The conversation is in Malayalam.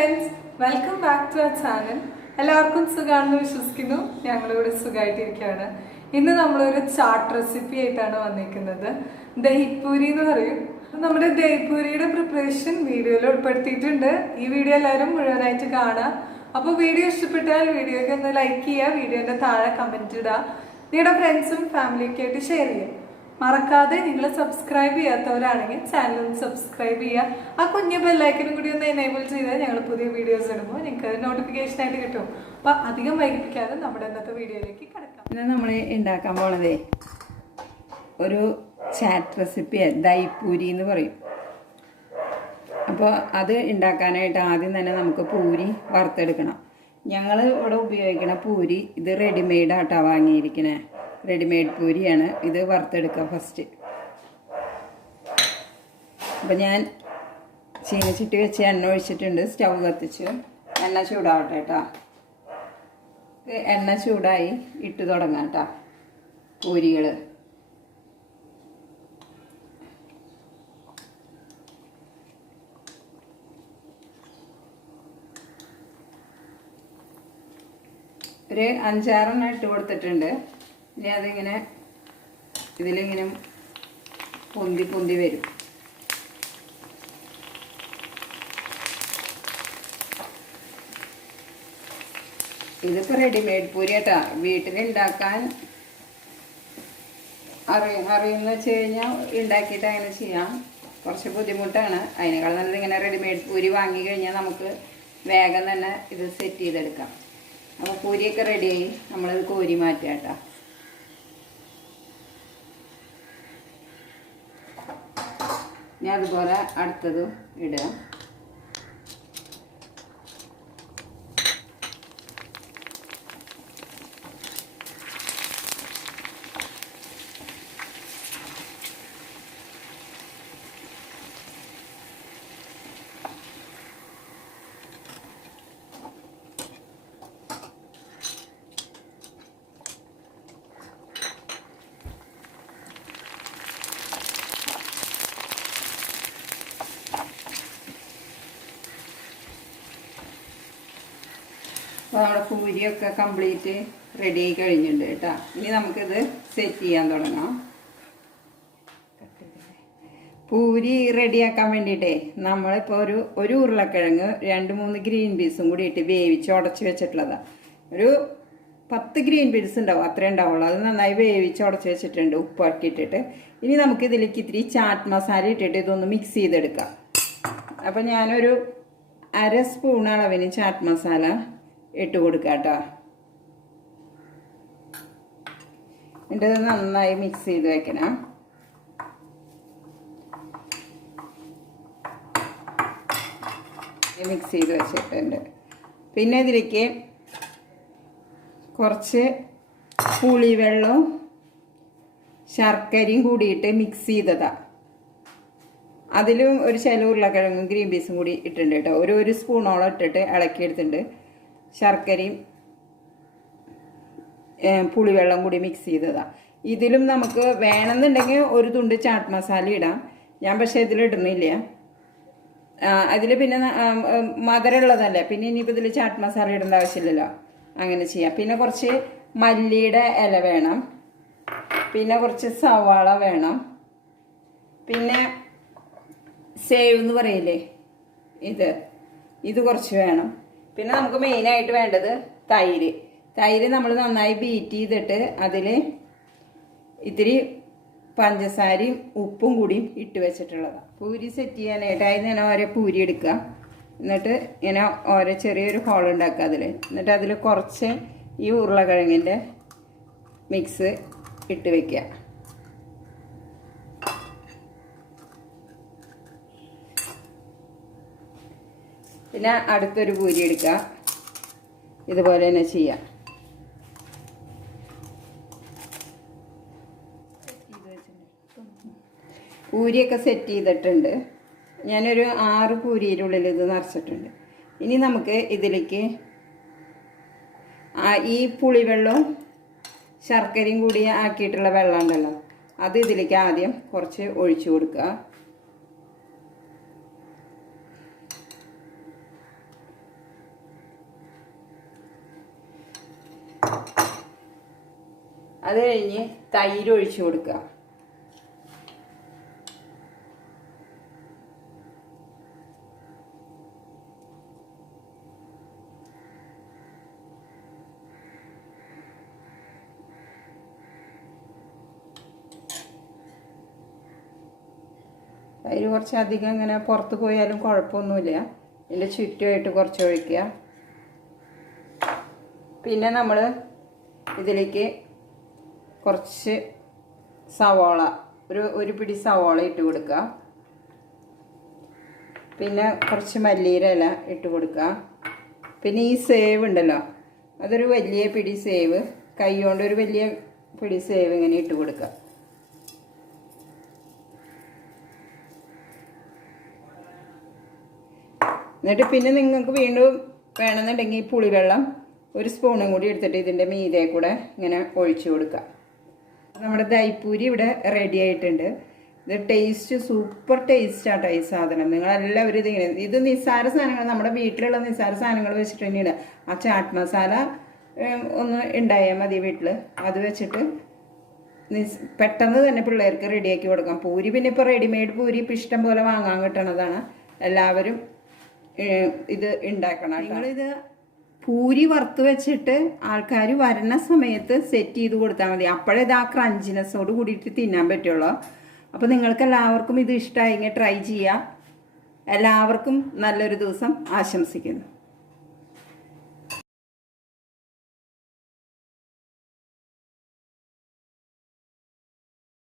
friends, welcome back to our channel. എല്ലാവർക്കും സുഖാണെന്ന് വിശ്വസിക്കുന്നു. ഞങ്ങളിവിടെ സുഖമായിട്ടിരിക്കുകയാണ്. ഇന്ന് നമ്മളൊരു ചാട്ട് റെസിപ്പി ആയിട്ടാണ് വന്നിരിക്കുന്നത്. ദഹിപ്പൂരി എന്ന് പറയും. നമ്മുടെ ദഹിപ്പൂരിയുടെ പ്രിപ്പറേഷൻ വീഡിയോയിൽ ഉൾപ്പെടുത്തിയിട്ടുണ്ട്. ഈ വീഡിയോ എല്ലാവരും മുഴുവനായിട്ട് കാണാം. അപ്പോൾ വീഡിയോ ഇഷ്ടപ്പെട്ടാൽ വീഡിയോയ്ക്ക് ഒന്ന് ലൈക്ക് ചെയ്യുക, വീഡിയോന്റെ താഴെ കമന്റ് ഇടുക, നിങ്ങളുടെ ഫ്രണ്ട്സും ഫാമിലിയൊക്കെ ആയിട്ട് ഷെയർ ചെയ്യുക. മറക്കാതെ നിങ്ങൾ സബ്സ്ക്രൈബ് ചെയ്യാത്തവരാണെങ്കിൽ ചാനൽ ഒന്ന് സബ്സ്ക്രൈബ് ചെയ്യുക. ആ കുഞ്ഞു ബെല്ലൈക്കനും കൂടി ഒന്ന് എനേബിൾ ചെയ്താൽ ഞങ്ങൾ പുതിയ വീഡിയോസ് ഇടുമ്പോൾ നിങ്ങൾക്ക് നോട്ടിഫിക്കേഷൻ ആയിട്ട് കിട്ടും. അപ്പോൾ അധികം വൈകിപ്പിക്കാതെ നമ്മുടെ ഇന്നത്തെ വീഡിയോയിലേക്ക് കിടക്കാം. ഇന്ന് നമ്മൾ ഉണ്ടാക്കാൻ പോണതേ ഒരു ചാറ്റ് റെസിപ്പിയാണ്, ദഹിപ്പൂരി എന്ന് പറയും. അപ്പോൾ അത് ഉണ്ടാക്കാനായിട്ട് ആദ്യം തന്നെ നമുക്ക് പൂരി വറുത്തെടുക്കണം. ഞങ്ങൾ ഇവിടെ ഉപയോഗിക്കണ പൂരി ഇത് റെഡിമെയ്ഡ് ആട്ടാ വാങ്ങിയിരിക്കണേ. റെഡിമെയ്ഡ് പൂരിയാണ്. ഇത് വറുത്തെടുക്കുക ഫസ്റ്റ്. അപ്പം ഞാൻ ചീനച്ചട്ടി വെച്ച് എണ്ണ ഒഴിച്ചിട്ടുണ്ട്. സ്റ്റൗ കത്തിച്ച് എണ്ണ ചൂടാവട്ടെ കേട്ടോ. എണ്ണ ചൂടായി ഇട്ട് തുടങ്ങാം കേട്ടോ പൂരികൾ. ഒരു 5-6 ഇട്ട് കൊടുത്തിട്ടുണ്ട്. ഇനി അതിങ്ങനെ ഇതിലിങ്ങനെ പൊന്തി പൊന്തി വരും. ഇതിപ്പോൾ റെഡിമെയ്ഡ് പൂരി കേട്ടോ. വീട്ടിലുണ്ടാക്കാൻ അറിയുന്ന വെച്ച് കഴിഞ്ഞാൽ ഉണ്ടാക്കിയിട്ട് അങ്ങനെ ചെയ്യാം. കുറച്ച് ബുദ്ധിമുട്ടാണ്. അതിനേക്കാൾ നല്ലത് ഇങ്ങനെ റെഡിമെയ്ഡ് പൂരി വാങ്ങി കഴിഞ്ഞാൽ നമുക്ക് വേഗം തന്നെ ഇത് സെറ്റ് ചെയ്തെടുക്കാം. അപ്പോൾ പൂരിയൊക്കെ റെഡിയായി. നമ്മളിത് കോരി മാറ്റാം കേട്ടോ. ഞാൻ അതുപോലെ അടുത്തതും ഇടുക. അപ്പോൾ നമ്മുടെ പൂരിയൊക്കെ കംപ്ലീറ്റ് റെഡി ആയി കഴിഞ്ഞിട്ടുണ്ട് കേട്ടോ. ഇനി നമുക്കിത് സെറ്റ് ചെയ്യാൻ തുടങ്ങാം. പൂരി റെഡിയാക്കാൻ വേണ്ടിയിട്ടേ നമ്മളിപ്പോൾ ഒരു ഉരുളക്കിഴങ്ങ് 2-3 ഗ്രീൻ പീസും കൂടി ഇട്ട് വേവിച്ച് ഉടച്ച് വെച്ചിട്ടുള്ളതാണ്. ഒരു 10 ഗ്രീൻ പീസ് ഉണ്ടാവും, അത്രേ ഉണ്ടാവുള്ളൂ. അത് നന്നായി വേവിച്ച് ഉടച്ച് വെച്ചിട്ടുണ്ട്, ഉപ്പാക്കി ഇട്ടിട്ട്. ഇനി നമുക്ക് ഇതിലേക്ക് ഇത്തിരി ചാട്ട് മസാല ഇട്ടിട്ട് ഇതൊന്ന് മിക്സ് ചെയ്തെടുക്കാം. അപ്പം ഞാനൊരു 1/2 സ്പൂൺ അളവിന് ചാട്ട് മസാല ഇട്ട് കൊടുക്കാം കേട്ടോ. എന്നിട്ട് നന്നായി മിക്സ് ചെയ്ത് വെക്കണം. മിക്സ് ചെയ്ത് വെച്ചിട്ടുണ്ട്. പിന്നെ ഇതിലേക്ക് കുറച്ച് പുളിവെള്ളവും ശർക്കരയും കൂടിയിട്ട് മിക്സ് ചെയ്തതാണ്. അതിലും ഒരു ശല ഉരുളക്കിഴങ്ങും ഗ്രീൻ പീസും കൂടി ഇട്ടിട്ടുണ്ട് കേട്ടോ. ഒരു സ്പൂണോളം ഇട്ടിട്ട് ഇളക്കിയെടുത്തിട്ടുണ്ട്. ശർക്കരയും പുളിവെള്ളം കൂടി മിക്സ് ചെയ്തതാണ്. ഇതിലും നമുക്ക് വേണമെന്നുണ്ടെങ്കിൽ ഒരു തുണ്ട് ചാട്ട് മസാല ഇടാം. ഞാൻ പക്ഷേ ഇതിലിടുന്നില്ല. അതിൽ പിന്നെ മധുരമുള്ളതല്ലേ, പിന്നെ ഇനിയിപ്പോൾ ഇതിൽ ചാട്ട് മസാല ഇടേണ്ട ആവശ്യമില്ലല്ലോ. അങ്ങനെ ചെയ്യാം. പിന്നെ കുറച്ച് മല്ലിയുടെ ഇല വേണം. പിന്നെ കുറച്ച് സവാള വേണം. പിന്നെ സേവ് എന്ന് പറയില്ലേ, ഇത് കുറച്ച് വേണം. പിന്നെ നമുക്ക് മെയിനായിട്ട് വേണ്ടത് തൈര് നമ്മൾ നന്നായി ബീറ്റ് ചെയ്തിട്ട് അതിൽ ഇത്തിരി പഞ്ചസാരയും ഉപ്പും കൂടിയും ഇട്ട് വെച്ചിട്ടുള്ളതാണ്. പൂരി സെറ്റ് ചെയ്യാനായിട്ട് അതിന് തന്നെ ഓരോ പൂരി എടുക്കുക. എന്നിട്ട് ഇങ്ങനെ ഓരോ ചെറിയൊരു ഹോൾ ഉണ്ടാക്കുക അതിൽ. എന്നിട്ട് അതിൽ കുറച്ച് ഈ ഉരുളക്കിഴങ്ങിൻ്റെ മിക്സ് ഇട്ട് വയ്ക്കുക. പിന്നെ അടുത്തൊരു പൂരി എടുക്കുക. ഇതുപോലെ തന്നെ ചെയ്യാം. പൂരിയൊക്കെ സെറ്റ് ചെയ്തിട്ടുണ്ട്. ഞാനൊരു 6 പൂരിയുടെ ഉള്ളിൽ ഇത് നിറച്ചിട്ടുണ്ട്. ഇനി നമുക്ക് ഇതിലേക്ക് ഈ പുളിവെള്ളവും ശർക്കരയും കൂടി ആക്കിയിട്ടുള്ള വെള്ളം ഉണ്ടല്ലോ, അത് ഇതിലേക്ക് ആദ്യം കുറച്ച് ഒഴിച്ചു കൊടുക്കുക. അത് കഴിഞ്ഞ് തൈര് ഒഴിച്ചു കൊടുക്കുക. തൈര് കുറച്ചധികം ഇങ്ങനെ പുറത്ത് പോയാലും കുഴപ്പമൊന്നുമില്ല. ഇതിൻ്റെ ചുറ്റുമായിട്ട് കുറച്ച് ഒഴിക്കുക. പിന്നെ നമ്മൾ ഇതിലേക്ക് കുറച്ച് സവാള, ഒരു പിടി സവാള ഇട്ട് കൊടുക്കുക. പിന്നെ കുറച്ച് മല്ലിയില ഇല ഇട്ട് കൊടുക്കുക. പിന്നെ ഈ സേവ് ഉണ്ടല്ലോ, അതൊരു വലിയ പിടി സേവ്, കൈ കൊണ്ട് ഒരു വലിയ പിടി സേവ് ഇങ്ങനെ ഇട്ട് കൊടുക്കുക. എന്നിട്ട് പിന്നെ നിങ്ങൾക്ക് വീണ്ടും വേണമെന്നുണ്ടെങ്കിൽ പുളിവെള്ളം ഒരു സ്പൂണും കൂടി എടുത്തിട്ട് ഇതിൻ്റെ മീതെ കൂടെ ഇങ്ങനെ ഒഴിച്ചു കൊടുക്കുക. നമ്മുടെ ദൈപ്പൂരി ഇവിടെ റെഡി ആയിട്ടുണ്ട്. ഇത് ടേസ്റ്റ് സൂപ്പർ ടേസ്റ്റാട്ടോ ഈ സാധനം. നിങ്ങളെല്ലാവരും ഇത് നിസ്സാര സാധനങ്ങൾ, നമ്മുടെ വീട്ടിലുള്ള നിസ്സാര സാധനങ്ങൾ വെച്ചിട്ട് തന്നെയാണ്. ആ ചാട്ട് മസാല ഒന്ന് ഉണ്ടായാൽ മതി വീട്ടിൽ. അത് വെച്ചിട്ട് പെട്ടെന്ന് തന്നെ പിള്ളേർക്ക് റെഡിയാക്കി കൊടുക്കാം. പൂരി പിന്നെ ഇപ്പോൾ റെഡിമെയ്ഡ് പൂരി ഇപ്പം ഇഷ്ടം പോലെ വാങ്ങാൻ കിട്ടണതാണ്. എല്ലാവരും ഇത് ഉണ്ടാക്കണം. നിങ്ങളിത് പൂരി വറുത്ത് വെച്ചിട്ട് ആൾക്കാർ വരണ സമയത്ത് സെറ്റ് ചെയ്ത് കൊടുത്താൽ മതി. അപ്പോഴേ ഇത് ആ ക്രഞ്ചിനെസ്സോട് കൂടിയിട്ട് തിന്നാൻ പറ്റുള്ളൂ. അപ്പോൾ നിങ്ങൾക്ക് എല്ലാവർക്കും ഇത് ഇഷ്ടമായെങ്കിൽ ട്രൈ ചെയ്യുക. എല്ലാവർക്കും നല്ലൊരു ദിവസം ആശംസിക്കുന്നു.